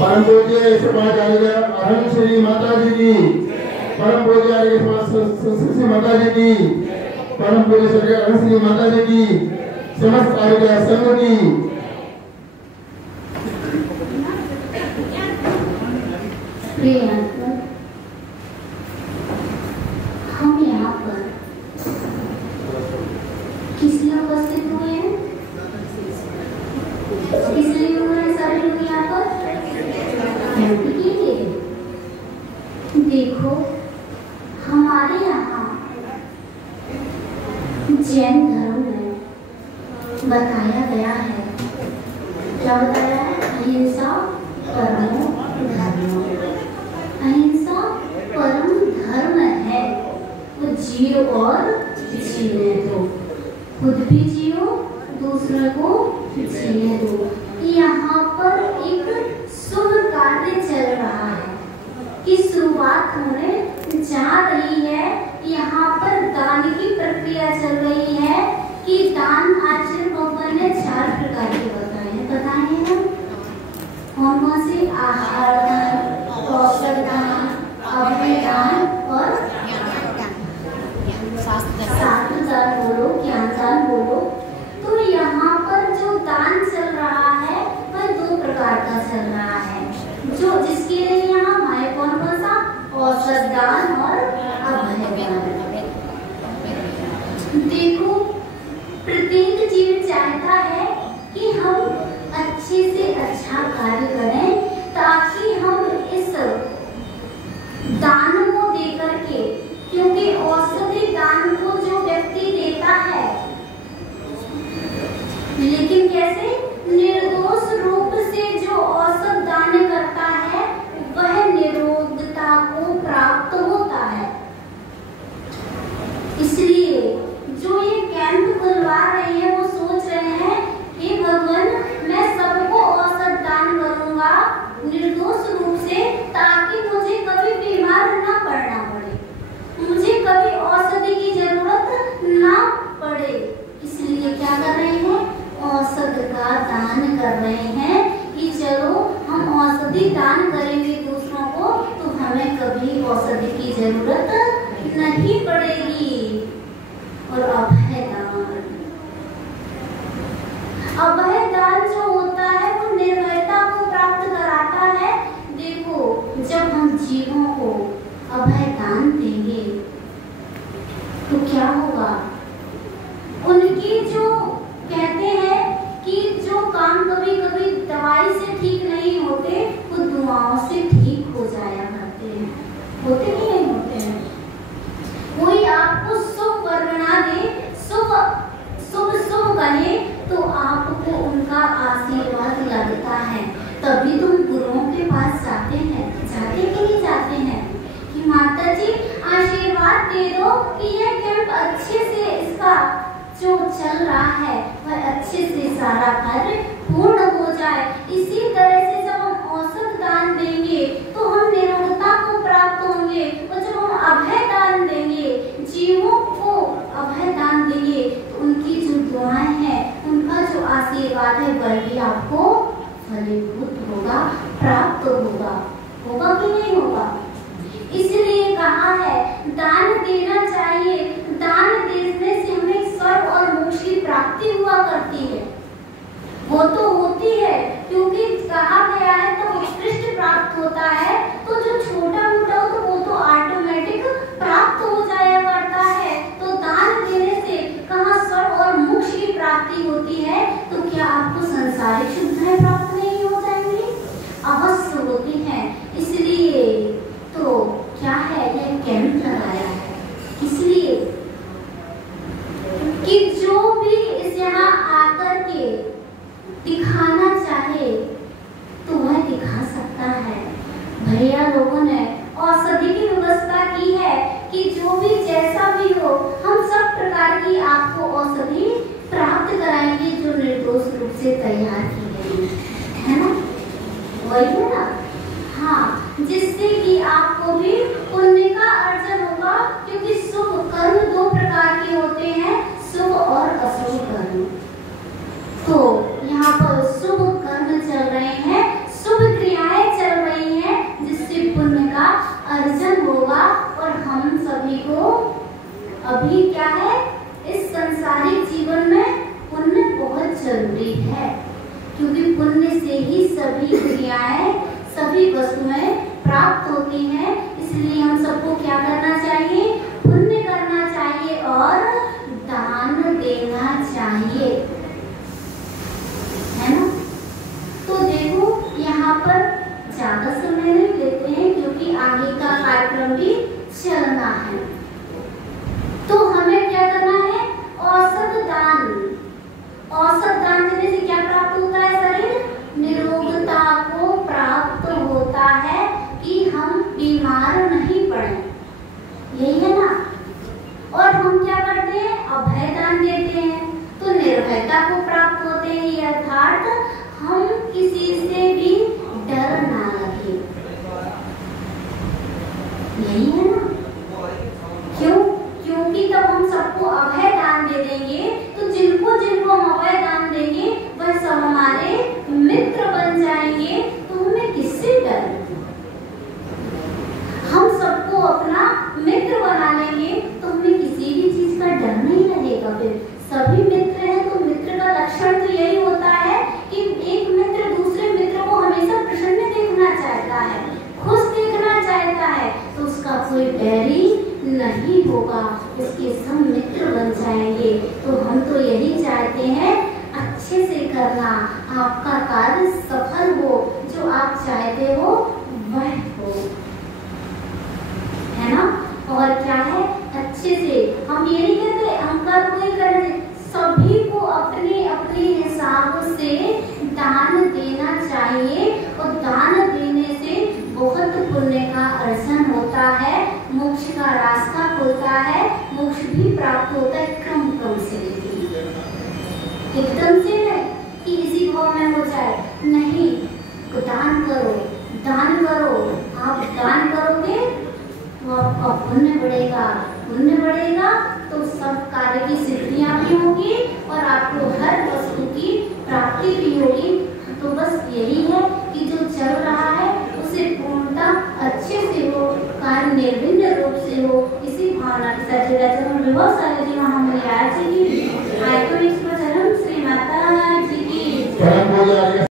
परम पूज्य समाचार्य अहम श्री माता जी की, परम पूज्य श्री माता जी की, परम पूज्य अहम श्री माता जी की, समस्त आर्य संघ की। हम यहाँ पर किस लिए उपस्थित हुए हैं? किस लिए हुए हैं सारे लोग यहाँ पर? के लिए। देखो हमारे यहाँ जैन धर्म में बताया गया है, क्या बताया है? अहिंसा परमो धर्मो। अहिंसा परम धर्म है, वो जियो और जीने दो, खुद भी जियो, दूसरों को जीने दो। यहाँ पर एक शुभ कार्य चल रहा है कि शुरुआत होने जा रही है। यहाँ पर दान की प्रक्रिया चल रही है कि दान आचार्य भगवान ने 4 प्रकार के बताए हैं ना? कौन से? आहार दान, औषध दान, अभय दान और शास्त्र दान बोलो, ज्ञान दान बोलो। तो यहाँ पर जो दान चल रहा है वह 2 प्रकार का चल रहा है, जो जिसके लिए यहाँ हमारे कौन सा? औषध दान और अभय दान। देखो प्रत्येक जीव चाहता है कि हम अच्छे से अच्छा कार्य करें, ताकि हम इस दान को देकर के, क्योंकि औषधि दान को जो व्यक्ति देता है, लेकिन कैसे? निर्दोष रूप से जो औषध दान करता है वह निरोगता को प्राप्त होता है। इसलिए जो ये कैंप खुलवा रहे हैं वो सोच रहे हैं कि भगवान मैं सबको औषध दान करूंगा निर्दोष रूप से, ताकि मुझे कभी बीमार ना पड़ना पड़े, मुझे कभी औषधि की जरूरत ना पड़े। इसलिए क्या कर रहे हैं? औषध का दान कर रहे हैं कि चलो हम औषधि दान करेंगे दूसरों को, तो हमें कभी औषधि की जरूरत नहीं पड़ेगी। और अभय दान जो होता है वो निर्भयता को प्राप्त कराता है। देखो जब हम जीवों को अभय दान देंगे तो क्या होगा? उनकी जो कहते हैं कि जो काम कभी कभी दवाई से ठीक नहीं होते, वो दुआओं से ठीक हो जाया करते हैं। होते कि नहीं होते हैं? कोई आपको शुभ वर्णना दे, शुभ शुभ शुभ कहे, तो आपको उनका आशीर्वाद लगता है, तभी तुम गुरुओं के पास जाते हैं। जाते कि नहीं जाते हैं कि माता जी आशीर्वाद दे दो कि यह कैंप अच्छे से, इसका जो चल रहा है वह अच्छे से सारा कार्य पूर्ण हो जाए। इसी तरह से जब हम औषध दान देंगे वह भी आपको फलीभूत होगा, प्राप्त होगा। होगा कि नहीं होगा? इसलिए कहा है दान देना चाहिए। दान देने से हमें स्वर्ग और मोक्ष की प्राप्ति हुआ करती है। वो तो होती है क्योंकि कहा गया है तो उत्कृष्ट प्राप्त होता है, तो जो छोटा मोटा हो तो वो तो ऑटोमेटिक प्राप्त हो जाया करता है। तो दान देने से कहाँ स्वर्ग और मोक्ष की प्राप्ति होती है, तो क्या आपको संसारिक सुविधाएं प्राप्त नहीं हो जाएंगी? अवश्य होती हैं। इसलिए तो क्या है, यह कैंप लगाया है इसलिए कि जो भी इस यहाँ आकर के दिखाना चाहे तो वह दिखा सकता है। भैया लोगों ने औषधि की व्यवस्था की है कि जो भी जैसा भी हो हम सब प्रकार की आपको औषधि प्राप्त कराएंगे जो निर्दोष रूप से तैयार की गई है ना, वही है ना। हाँ, जिससे कि आपको भी पुण्य का अर्जन होगा, क्योंकि शुभ कर्म दो प्रकार के होते हैं, शुभ और अशुभ कर्म। तो यहाँ पर शुभ कर्म चल रहे हैं, शुभ क्रियाएं चल रही हैं, जिससे पुण्य का अर्जन होगा। और हम सभी को अभी क्या है, इस संसारिक जीवन में पुण्य बहुत जरूरी है, क्योंकि पुण्य से ही सभी क्रियाएं, सभी वस्तुएं प्राप्त होती हैं। इसलिए हम सबको क्या करना चाहिए? पुण्य करना चाहिए और दान देना चाहिए, है ना। तो देखो यहाँ पर ज्यादा समय नहीं लेते हैं क्योंकि आगे का कार्यक्रम भी चलना है। तो हमें क्या करना है? औषध दान। औषध दान देने से क्या प्राप्त होता है? शरीर निरोगता को प्राप्त होता है कि हम बीमार नहीं पड़े, यही है ना। और हम क्या करते हैं? अभय दान देते हैं तो निर्भयता को प्राप्त होते हैं, अर्थात हम किसी से भी डर ना लगे, यही है ना। क्यों? क्योंकि तब हम सबको अभय दान दे देंगे, तो जिनको जिनको हम अभय दान देंगे वह सब हमारे मित्र बन जाएंगे, तो हमें किससे डर? हम सबको अपना मित्र बना लेंगे तो हमें किसी भी चीज का डर नहीं रहेगा। फिर सभी मित्र हैं तो मित्र का लक्षण तो यही होता है कि एक मित्र दूसरे मित्र को हमेशा प्रसन्न देखना चाहता है, खुश देखना चाहता है, तो उसका कोई बैरी नहीं होगा, उसके सब मित्र बन जाएंगे। तो हम तो यही चाहते हैं अच्छे से करना, आपका कार्य सफल हो, जो आप चाहते हो वह हो, है ना। और क्या है, अच्छे से हम ये नहीं कहते अंकल कोई करे, सभी को अपने अपने हिसाब से दान देना चाहिए। और दान देने से बहुत पुण्य का अर्जन होता है, मोक्ष का रास्ता खुलता है, मोक्ष भी प्राप्त होता है क्रम क्रम से, एकदम से नहीं कि इसी भाव में हो जाए, नहीं। दान करो, दान करो, आप दान करोगे तो आपका पुण्य बढ़ेगा, पुण्य बढ़ेगा तो सब कार्य की सिद्धियां भी होगी और आपको हर वस्तु की प्राप्ति भी होगी। तो बस यही है कि जो चल रहा है उसे पूर्णतः अच्छे से हो, कार्य निर्विघ्न रूप से हो, इसी भावना के साथ चरण बहुत सारे जी महामूल्य जी की आइकॉनिक श्री माता जी की